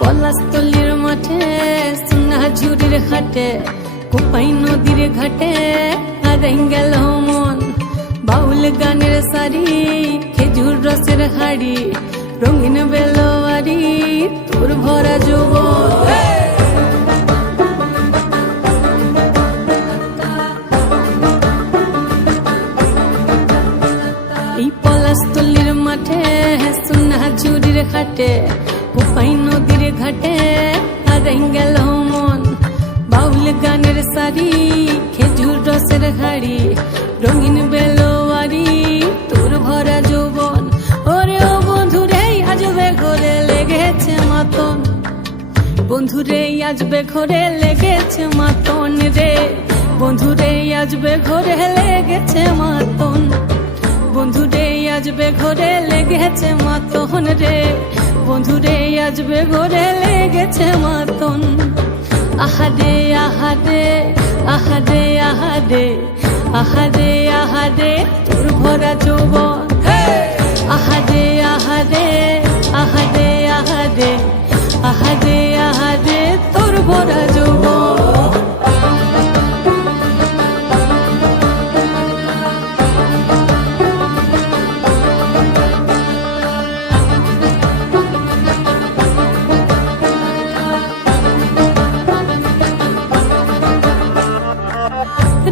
পলাশতলির মাঠে সোনাঝুরির হাটে কোপাই নদীর ঘাটে হারাই গেল মন বাউল গানের সারি খেজুর রসের হাড়ি রঙিন বেলোয়ারি তোর ভরা যৌবন এই পলাশতলির মাঠে সোনাঝুরির হাটে কোপাই নদীর ঘাটে হারাই গেল মন বাউল গানের সারি খেজুর রসের হাড়ি রঙিন বেলোয়ারি তোর ভরা যৌবন ওরে ও বন্ধুরে আজবে ঘরে লেগেছে মাতন বন্ধুরে আজবে ঘরে লেগেছে মাতন রে বন্ধুরে আজবে ঘরে লেগেছে মাতন বন্ধুরে আজবে ঘরে লেগেছে মাতন রে বন্ধুরে আজবে ঘরে লেগেছে মাতন আহারে আহারে আহারে আহারে আহারে আহারে তোর ভরা যৌবন আহারে আহারে আহারে আহারে আহারে আহারে তোর ভরা যৌবন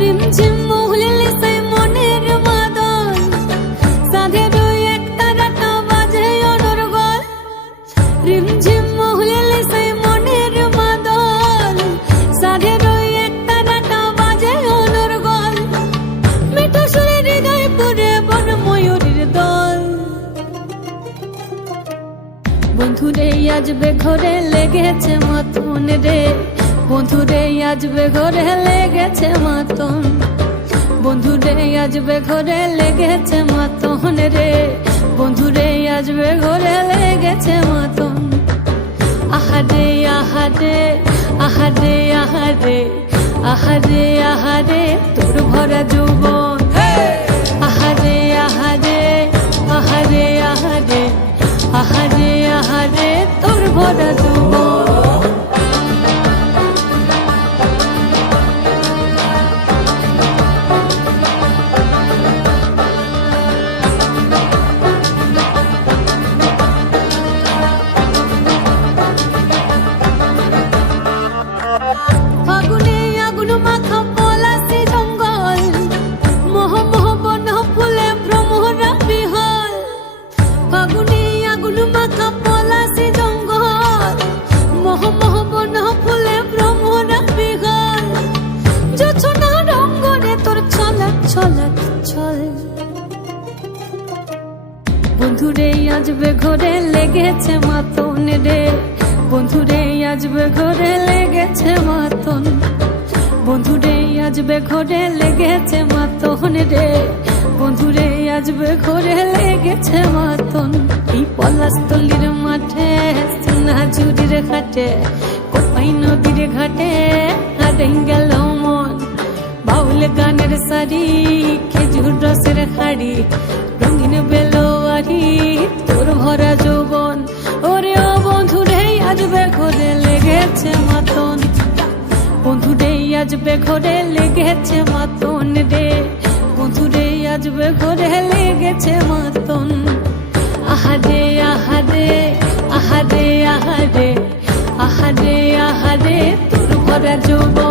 রিমঝিম মহুলিলে সে মনের মাদল সাধের এক তারাটা বাজে অনর্গল রিমঝিম মহুলিলে সে মনের মাদল সাধের এক তারাটা বাজে অনর্গল মিঠু সুরে হৃদয় পুরে বন ময়ূরীর দল বন্ধুরে আজবে ঘরে লেগেছে মাতন রে বন্ধুরে আজবে ঘরে লেগেছে মাতন বন্ধুরে আজবে ঘরে লেগেছে মাতন রে বন্ধুরে আজবে ঘরে লেগেছে মাতন আহারে আহারে আহারে আহারে আহারে আহারে তোর ভরা যৌবন আহারে আহারে আহারে আহারে আহারে আহারে তোর ভরা যৌবন ফাগুনে আগুন মাখা পলাশি জঙ্গল মোহ মোহ বন ফুলে ভ্রমরা বিহল ফাগুনে আগুন মাখা পলাশি জঙ্গল মোহ মোহ বন ফুলে ভ্রমরা বিহল জোছনা রঙ্গনে তোর ছলক ছলক ছল বন্ধুরে আজবে ঘরে লেগেছে মাতন রে বন্ধুরে আজবে ঘরে লেগেছে মাতন বন্ধুরে আজবে ঘরে লেগেছে মাতন রে বন্ধুরে আজবে ঘরে লেগেছে মাতন এই পলাশতলির মাঠে সোনাঝুরির ঘাটে কোপাই নদীর ঘাটে হারাই গেল মন বাউল গানের সারি খেজুর রসের হাড়ি রঙিন বেলোয়ারি তোর ভরা যৌবন ওরে ও বন্ধুরে আজবে ঘরে লেগেছে মাতন বন্ধুরে আজবে ঘরে লেগেছে মাতন রে বন্ধুরে আজবে ঘরে লেগেছে মাতন আহারে আহারে আহারে আহারে আহারে আহারে তোর ভরা যৌবন